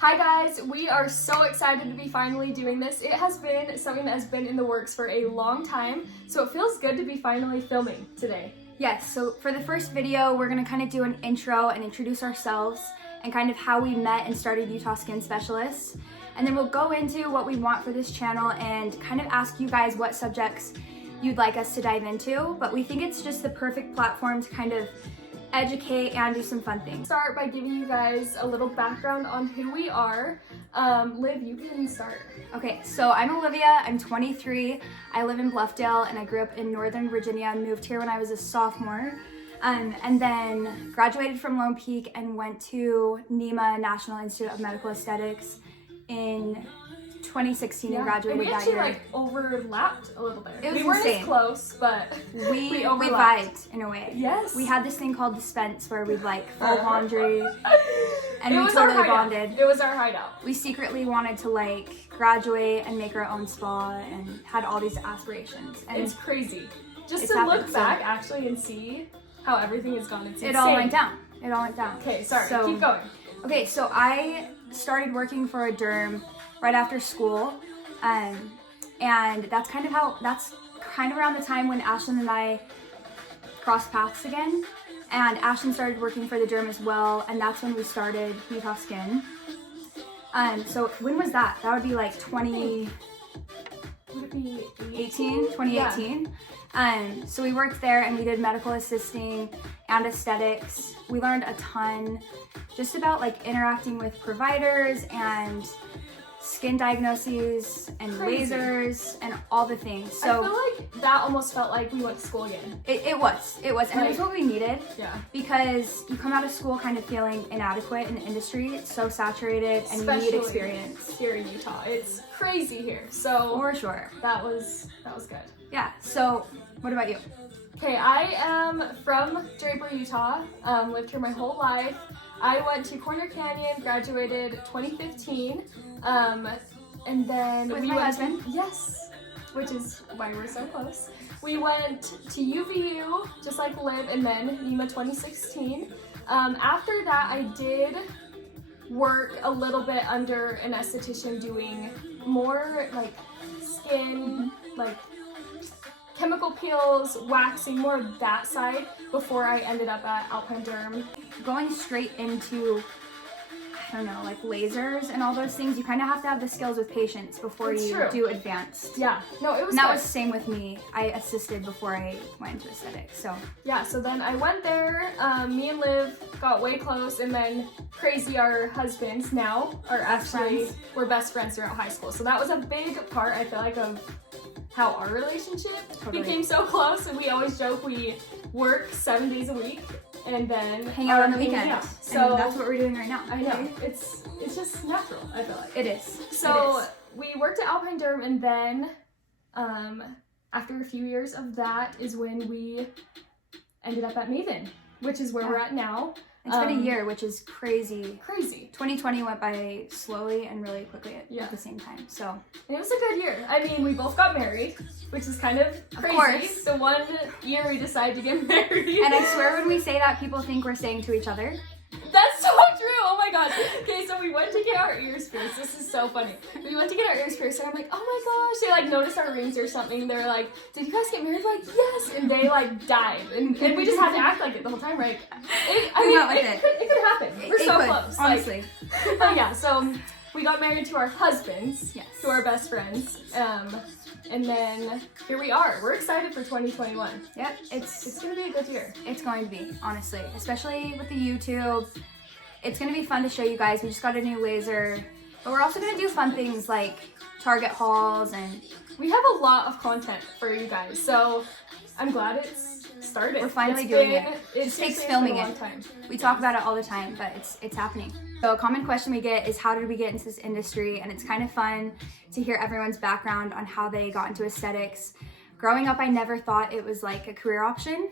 Hi guys, we are so excited to be finally doing this. It has been something that has been in the works for a long time, so it feels good to be finally filming today. Yes, so for the first video, we're gonna kind of do an intro and introduce ourselves and kind of how we met and started Utah Skin Specialists. And then we'll go into what we want for this channel and kind of ask you guys what subjects you'd like us to dive into. But we think it's just the perfect platform to kind of educate and do some fun things. Start by giving you guys a little background on who we are. Liv, you can start. Okay, so I'm Olivia, I'm 23, I live in Bluffdale, and I grew up in Northern Virginia, moved here when I was a sophomore, and then graduated from Lone Peak and went to NEMA, National Institute of Medical Aesthetics, in 2016 and graduated that year. We actually overlapped a little bit. We weren't insane. as close, but we overlapped. vibed in a way. Yes. We had this thing called Dispense where we'd like fold laundry, and It we was our totally hideout. bonded. It was our hideout. We secretly wanted to like graduate and make our own spa and had all these aspirations. And it's crazy. Just it's to look happened, back so. actually and see how everything has gone. It's it insane. all went down. It all went down. Okay, sorry, So- keep going. Okay, so I started working for a derm right after school, and that's kind of around the time when Ashlyn and I crossed paths again, and Ashlyn started working for the derm as well, and that's when we started Utah Skin. So when was that? That would be like 2018. So we worked there and we did medical assisting and aesthetics. We learned a ton just about like interacting with providers and skin diagnoses and Crazy. lasers and all the things. So I feel like that almost felt like we went to school again. it was, and it was what we needed. Yeah. Because you come out of school kind of feeling inadequate in the industry. It's so saturated and you need experience. Here in Utah. It's crazy here. So For sure. that was good. Yeah, so what about you? Okay, I am from Draper, Utah. Lived here my whole life. I went to Corner Canyon, graduated 2015, and then With we my went husband? Yes, which is why we're so close. We went to UVU, just like Liv, and then NEMA 2016. After that, I did work a little bit under an esthetician doing more like skin, like chemical peels, waxing, more of that side before I ended up at Alpine Derm. Going straight into, I don't know, like lasers and all those things, you kind of have to have the skills with patients before It's you true. do advanced. Yeah, no, it was And that good. was the same with me. I assisted before I went into aesthetics, so. Yeah, so then I went there, me and Liv got way close, and then Crazy, our husbands now, are actually, we're best friends throughout high school. So that was a big part, I feel like, of how our relationship became so close, and we always joke we work 7 days a week and then Hang out on the hanging weekend. out. So that's what we're doing right now. I know, it's just natural, I feel like. It is. So It is. we worked at Alpine Derm, and then after a few years of that is when we ended up at Maven, which is where we're at now. It's been a year, which is crazy. Crazy. 2020 went by slowly and really quickly Yeah. at the same time, so. And it was a good year. I mean, we both got married, which is kind of crazy. course. The one year we decided to get married. And I swear when we say that, people think we're saying to each other. That's so true. Oh my god. Okay, so we went to get our ears pierced. This is so funny. We went to get our ears pierced, and I'm like, oh my gosh. They like noticed our rings or something. They were like, did you guys get married? We're like, yes. And they like died. And we just had to act like it the whole time, right? It could happen. We're so close. Honestly. But yeah, so we got married to our husbands, Yes. to our best friends. And then here we are. We're excited for 2021. Yep, It's gonna be a good year. It's going to be, honestly, especially with the YouTube. It's going to be fun to show you guys. We just got a new laser, but we're also going to do fun things like Target hauls, and We have a lot of content for you guys, so I'm glad it's started. we're finally It's doing been- it. It just seriously takes has filming been a long it. time. We talk about it all the time, but it's happening. So a common question we get is, how did we get into this industry? And it's kind of fun to hear everyone's background on how they got into aesthetics. Growing up, I never thought it was like a career option.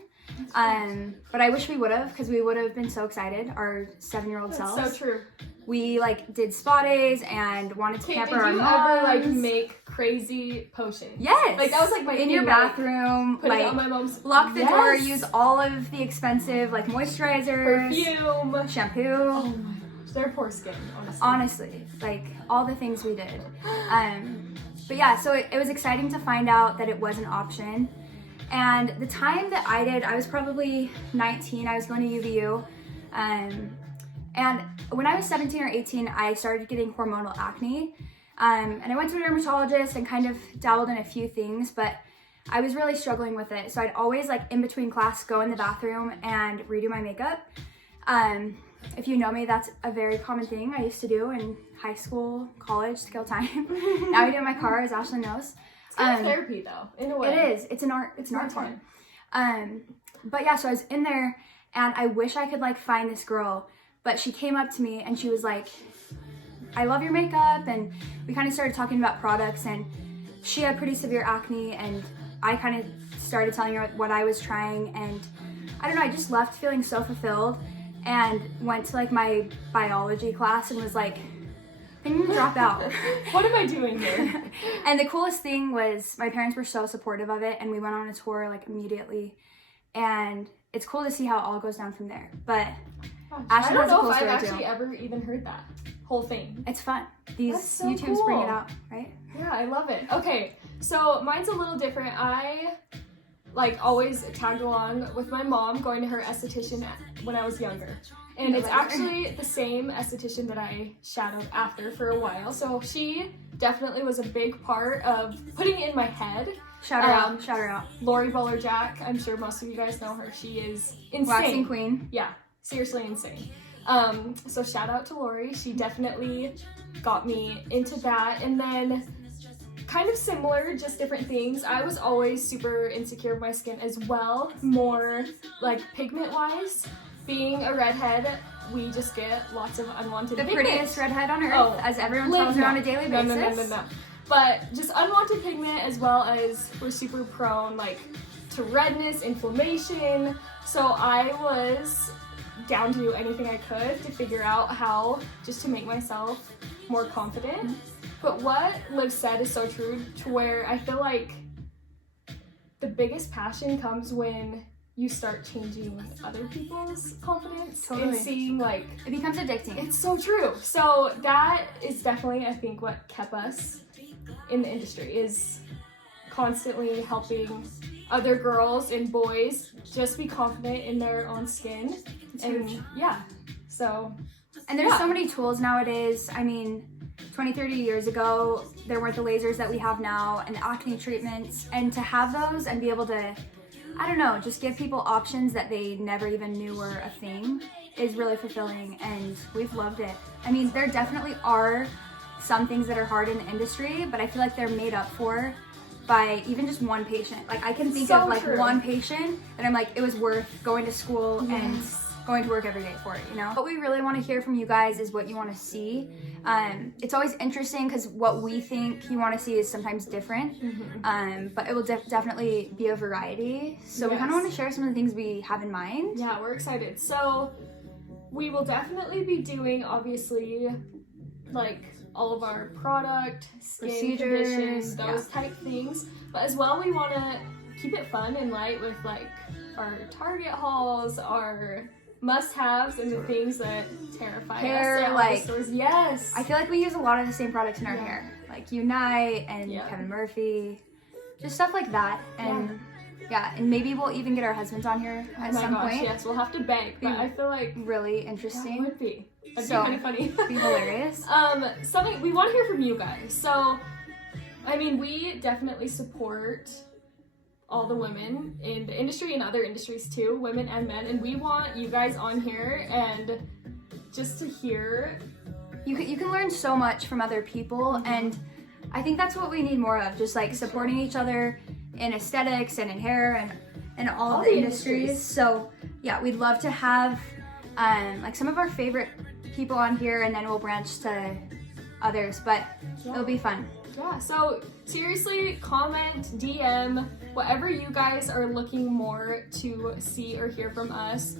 But I wish we would have, because we would have been so excited, our 7-year-old That's selves. so true. We like did spa days and wanted to Kate, pamper did our you moms. ever like make crazy potions? Yes. Like that was like my in your thing, like, bathroom, put it on my mom's lock the door, Yes. use all of the expensive like moisturizers, perfume. shampoo. Oh my Their poor skin, honestly, like all the things we did. But yeah, so it was exciting to find out that it was an option. And the time that I did, I was probably 19. I was going to UVU. And when I was 17 or 18, I started getting hormonal acne. And I went to a dermatologist and kind of dabbled in a few things, but I was really struggling with it. So I'd always, like, in between class, go in the bathroom and redo my makeup. If you know me, that's a very common thing I used to do in high school, college, to kill time. Now I do it in my car, as Ashlyn knows. It's kind of therapy, though, in a way. It is. It's an art. It's an art form. But yeah, so I was in there, and I wish I could, like, find this girl, but she came up to me and she was like, I love your makeup, and we kind of started talking about products, and she had pretty severe acne, and I kind of started telling her what I was trying, and I don't know, I just left feeling so fulfilled, and went to, like, my biology class and was like, I'm gonna drop out. What am I doing here? And the coolest thing was my parents were so supportive of it, and we went on a tour, like, immediately, and it's cool to see how it all goes down from there. But I don't know if I've actually ever even heard that whole thing. It's fun. These so YouTubes cool. bring it out, right? Yeah, I love it. Okay, so mine's a little different. I, like, always tagged along with my mom going to her esthetician when I was younger. And it's actually the same esthetician that I shadowed after for a while. So she definitely was a big part of putting it in my head. Shout her out. Shout her out. Lori Bowler-Jack. I'm sure most of you guys know her. She is insane. Waxing queen. Yeah, seriously insane. So shout out to Lori. She definitely got me into that. And then kind of similar, just different things. I was always super insecure of my skin as well, more like pigment wise. Being a redhead, we just get lots of unwanted pigment. The prettiest redhead on earth, as everyone tells her on a daily basis. No. But just unwanted pigment, as well as we're super prone, like, to redness, inflammation. So I was down to do anything I could to figure out how just to make myself more confident. But what Liv said is so true, to where I feel like the biggest passion comes when you start changing other people's confidence. Totally. And seeing, like, it becomes addicting. It's so true. So that is definitely, I think, what kept us in the industry, is constantly helping other girls and boys just be confident in their own skin. It's and huge. Yeah, so. And there's so many tools nowadays. I mean, 20, 30 years ago, there weren't the lasers that we have now and the acne treatments. And to have those and be able to, I don't know, just give people options that they never even knew were a thing is really fulfilling, and we've loved it. I mean, there definitely are some things that are hard in the industry, but I feel like they're made up for by even just one patient. Like, I can think of, like, one patient that I'm like, it was worth going to school and going to work every day for it, you know? What we really want to hear from you guys is what you want to see. It's always interesting because what we think you want to see is sometimes different, but it will definitely be a variety. So we kind of want to share some of the things we have in mind. Yeah, we're excited. So we will definitely be doing, obviously, like, all of our product, skin conditions, those type things. But as well, we want to keep it fun and light with, like, our Target hauls, our must-haves, and the things that terrify us. Like, yes. I feel like we use a lot of the same products in our hair, like Unite and Kevin Murphy, just stuff like that. And and maybe we'll even get our husbands on here at some point. Yes, we'll have to beg, but I feel like really interesting. That would be. That'd be kind of funny. Be hilarious. Something we want to hear from you guys. So, I mean, we definitely support all the women in the industry and other industries too, women and men, and we want you guys on here and just to hear. You can learn so much from other people, and I think that's what we need more of, just like supporting each other in aesthetics and in hair and all the industries. So yeah, we'd love to have like some of our favorite people on here, and then we'll branch to others, but it'll be fun. Yeah, so seriously, comment, DM, whatever you guys are looking more to see or hear from us.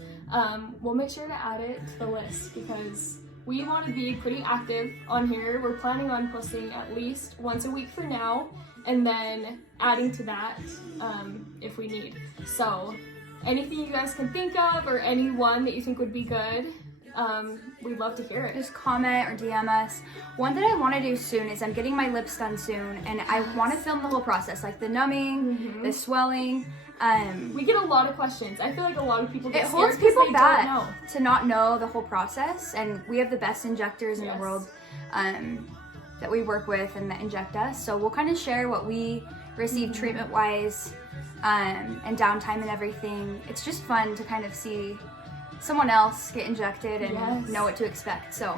We'll make sure to add it to the list because we want to be pretty active on here. We're planning on posting at least once a week for now, and then adding to that if we need. So anything you guys can think of or anyone that you think would be good, we'd love to hear it. Just comment or DM us. One that I want to do soon is I'm getting my lips done soon, and I want to film the whole process, like the numbing, the swelling. We get a lot of questions. I feel like a lot of people get It scared holds 'cause people they back don't know. to not know the whole process, and we have the best injectors in the Yes. world that we work with and that inject us. So we'll kind of share what we receive treatment wise and downtime and everything. It's just fun to kind of see someone else get injected and know what to expect. So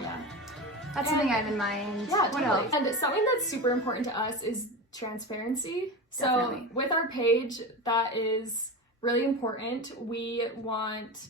that's something I have in mind. Yeah, what totally. else? And something that's super important to us is transparency. So Definitely. with our page, that is really important. We want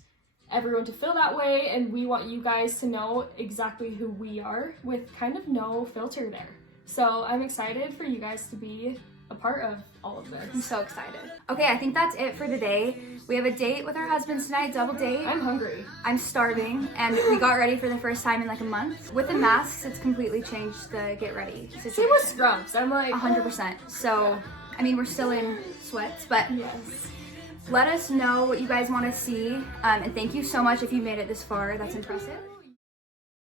everyone to feel that way, and we want you guys to know exactly who we are with kind of no filter there. So I'm excited for you guys to be a part of all of this. I'm so excited. Okay, I think that's it for today. We have a date with our husbands tonight, double date. I'm hungry. I'm starving, and we got ready for the first time in like a month. With the masks, it's completely changed the get ready situation. Same with scrubs. I'm like 100%. So, I mean, we're still in sweats, but yes. let us know what you guys want to see. And thank you so much if you made it this far. That's impressive.